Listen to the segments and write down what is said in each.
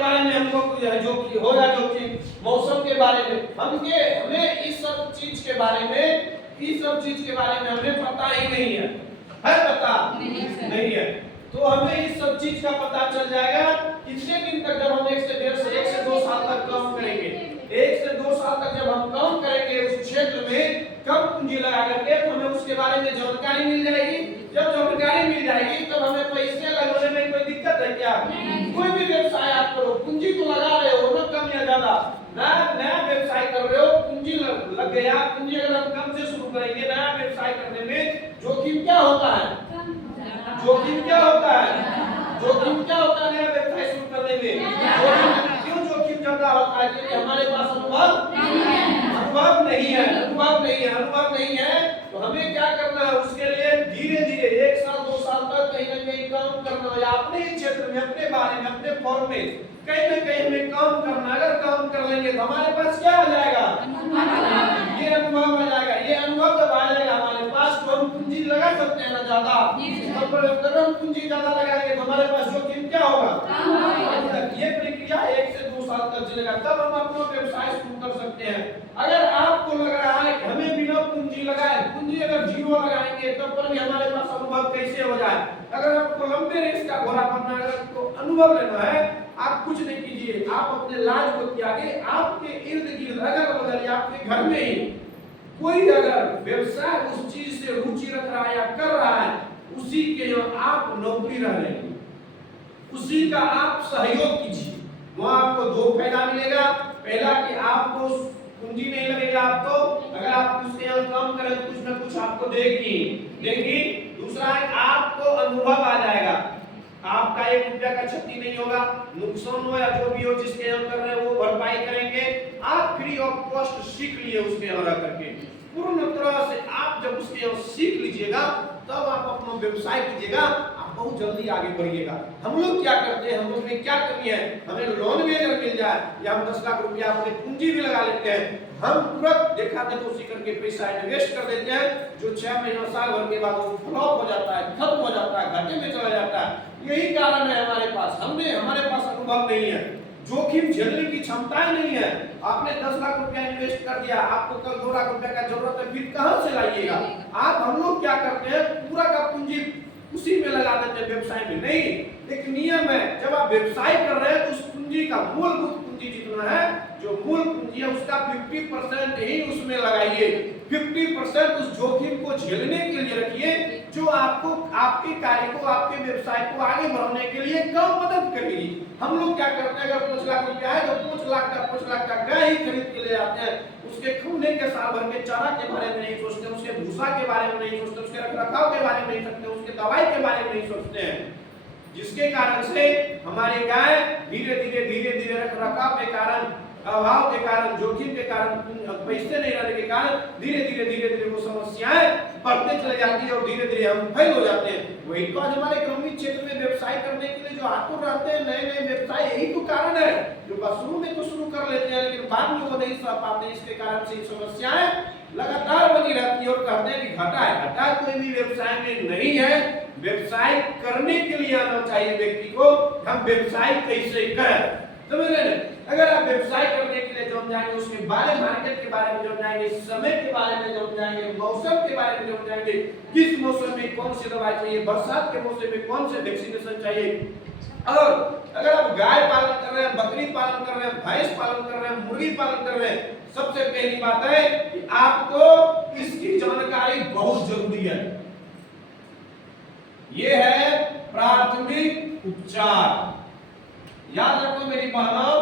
बारे में हमको जो होगा जोखिम, मौसम के बारे में हमें इस सब चीज के बारे में हमें पता ही नहीं है पता नहीं है। तो हमें इस सब चीज का पता चल जाएगा कितने दिन तक, जब हम 1 से 2 साल तक काम करेंगे। 1 से 2 साल तक जब हम काम करेंगे उस क्षेत्र में कब पूंजी लगा करके, तो हमें उसके बारे में जानकारी मिल जाएगी। जब जानकारी मिल जाएगी तब हमें पैसे लगाने में कोई दिक्कत है क्या? कोई भी व्यवसाय आप करो, पूंजी तो लगा रहे हो ना, कम या ज्यादा। नया व्यवसाय कर रहे हो, पूंजी लग गया। पूंजी अगर हम कम से शुरू करेंगे, नया व्यवसाय करने में जोखिम क्या होता है? जोखिम क्या होता है नया व्यवसाय शुरू करने में? क्यों जोखिम ज्यादा होता है? क्योंकि हमारे पास अनुभव नहीं है। तो हमें क्या करना है? उसके लिए धीरे धीरे 1 साल 2 साल तक कहीं न कहीं काम करना है। अपने क्षेत्र में, अपने बारे में, अपने फॉर्म में कहीं न कहीं हमें काम करना। अगर काम कर लेंगे तो हमारे पास क्या आ जाएगा? ये अनुभव आ जाएगा। ये अनुभव जब आ जाएगा हमारे पास तो हम पूंजी लगा सकते हैं ना ज्यादा। अगर हम पूंजी ज्यादा लगाएंगे तो हमारे पास जोखिम क्या होगा? ये प्रक्रिया 1 से 2 साल तक चलेगा, तब हम अपना व्यवसाय शुरू कर सकते हैं। अगर आपको लग रहा है कि हमें बिना पूंजी लगाए, पूंजी अगर 0 लगाएंगे तब पर भी हमारे पास अनुभव कैसे हो जाए? अगर आपको लंबे रेस का घोड़ा बनना है, अगर आपको अनुभव लेना है, आप कुछ नहीं कीजिए, आप अपने लाज को त्यागे। आपके इर्द गिर्द अगर बगल या आपके घर में ही कोई अगर व्यवसाय उस चीज से रुचि रख रहा है या कर रहा है, उसी के आप नौकरी रह रहे हैं, उसी का आप सहयोग कीजिए। वहां आपको 2 फायदा मिलेगा। पहला कि आपको पूंजी नहीं लगेगा, आपको अगर आप उसके यहाँ काम करें तो कुछ ना कुछ आपको देगी। दूसरा है आपको अनुभव आ जाएगा, आपका 1 रुपया का क्षति नहीं होगा। नुकसान हो या जो भी हो जिसके यहाँ कर रहे हैं वो भरपाई करेंगे। आप फ्री ऑफ कॉस्ट सीख लिए उसके यहाँ रह करके, पूर्ण तरह से आप जब उसके यहाँ सीख लीजिएगा तब आप अपना व्यवसाय कीजिएगा, आप बहुत जल्दी आगे बढ़िएगा। हम लोग क्या करते हैं, हम लोग में क्या कमी है? हमें लोन भी अगर मिल जाए या हम 10 लाख रुपया अपने पूंजी भी लगा लेते हैं, हम तुरंत देखा उसी करके पैसा इन्वेस्ट कर देते हैं, जो 6 महीना साल भर के बाद वो फ्लॉप हो जाता है, खत्म हो जाता है, घाटे में चला जाता है। यही कारण है हमारे पास अनुभव नहीं है, जोखिम झेलने की क्षमता नहीं है। आपने 10 लाख रुपया इन्वेस्ट कर दिया, आपको कल 2 लाख रुपया का जरूरत है, फिर कहां से लाइएगा? हम लोग क्या करते हैं, पूरा का पूंजी उसी में लगा देते हैं, व्यवसाय में नहीं। एक नियम है, जब आप व्यवसाय कर रहे हैं तो उस पूंजी का मूलभूत पूंजी जितना है, जो मूल पूंजी है उसका 50% ही उसमें लगाइए। 50% उस जोखिम को झेलने के लिए रखिए, जो आपको आपके कार्य को, आपके व्यवसाय को आगे बढ़ाने के लिए कम मदद करेगी। हम लोग क्या करते हैं, अगर 5 लाख रुपया है तो 5 लाख का गाय ही खरीद के ले आते हैं। उसके खाने के साल भर के चारा के बारे में नहीं सोचते, उसके भूसा के बारे में नहीं सोचते, उसके रखरखाव के बारे में नहीं सोचते, उसके दवाई के बारे में नहीं सोचते हैं, जिसके कारण से हमारी गाय धीरे धीरे रखरखाव के कारण, अभाव के कारण, जोखिम के कारण, पैसे नहीं रहने के कारण धीरे धीरे वो समस्याएं बढ़ते चले जाती है और धीरे धीरे हम फेल हो जाते हैं। वही तो आज हमारे ग्रामीण क्षेत्र में व्यवसाय करने के लिए जो आतुर रहते हैं, नए व्यवसाय, यही तो कारण है। जो शुरू में तो शुरू कर लेते हैं लेकिन बाद में वो नहीं सह पाते, इसके कारण से समस्याएं लगातार बनी रहती है और कहते हैं कि घाटा कोई भी व्यवसाय में नहीं है। व्यवसाय करने के लिए आना चाहिए व्यक्ति को, हम व्यवसाय कैसे करें, समझ रहे हैं? अगर आप व्यवसाय करने के लिए जान जाएंगे, उसके बारे मार्केट के बारे में जान जाएंगे, समय के बारे में जान जाएंगे, मौसम के बारे में जान जाएंगे, किस मौसम में कौन सी दवाई चाहिए, बरसात के मौसम में कौन से वैक्सीनेशन चाहिए। और अगर आप गाय पालन कर रहे हैं, बकरी पालन कर रहे हैं, भैंस पालन कर रहे हैं, मुर्गी पालन कर रहे हैं, सबसे पहली बात है कि आपको इसकी जानकारी बहुत जरूरी है। ये है प्राथमिक उपचार। याद रखो मेरी बहनों,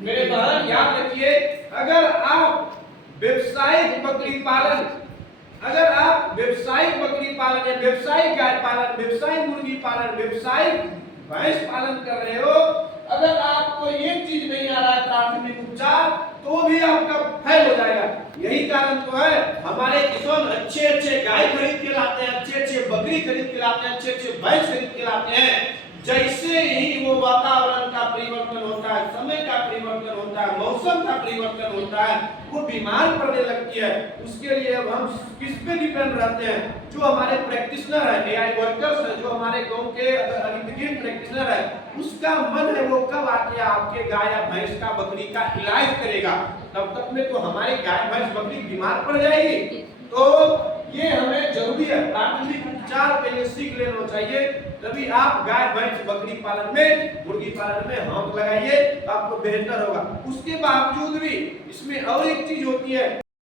मेरे बहन याद रखिए, अगर आप व्यवसायिक बकरी पालन, अगर आप व्यवसायिक बकरी पालन या व्यवसायिक गाय पालन, व्यवसायिक मुर्गी पालन, व्यवसायिक भैंस पालन कर रहे हो, अगर आपको ये चीज नहीं आ रहा है प्राथमिक उपचार, तो भी आपका फेल हो जाएगा। यही कारण तो है हमारे किसान अच्छे गाय खरीद के लाते हैं, अच्छे बकरी खरीद के लाते हैं, अच्छे भैंस खरीद के लाते हैं। जैसे ही वो वातावरण का परिवर्तन होता है, समय का परिवर्तन होता होता है, मौसम का परिवर्तन होता है, वो बीमार पड़ने लगती है, उसके लिए अब हम किस पे डिपेंड रहते हैं? जो हमारे प्रैक्टिशनर है, एआई वर्कर्स है, जो हमारे गांव के इर्द-गिर्द प्रैक्टिशनर है, उसका मन है वो कब आके आपके गाय या भैंस का, बकरी का इलाज करेगा। तब तक में तो हमारी गाय भैंस बकरी बीमार पड़ जाएगी। तो ये हमें जरूरी है, प्राथमिक उपचार पहले सीख लेना चाहिए, तभी आप गाय भैंस बकरी पालन में, मुर्गी पालन में हाथ लगाइए तो आपको बेहतर होगा। उसके बावजूद भी इसमें और एक चीज होती है,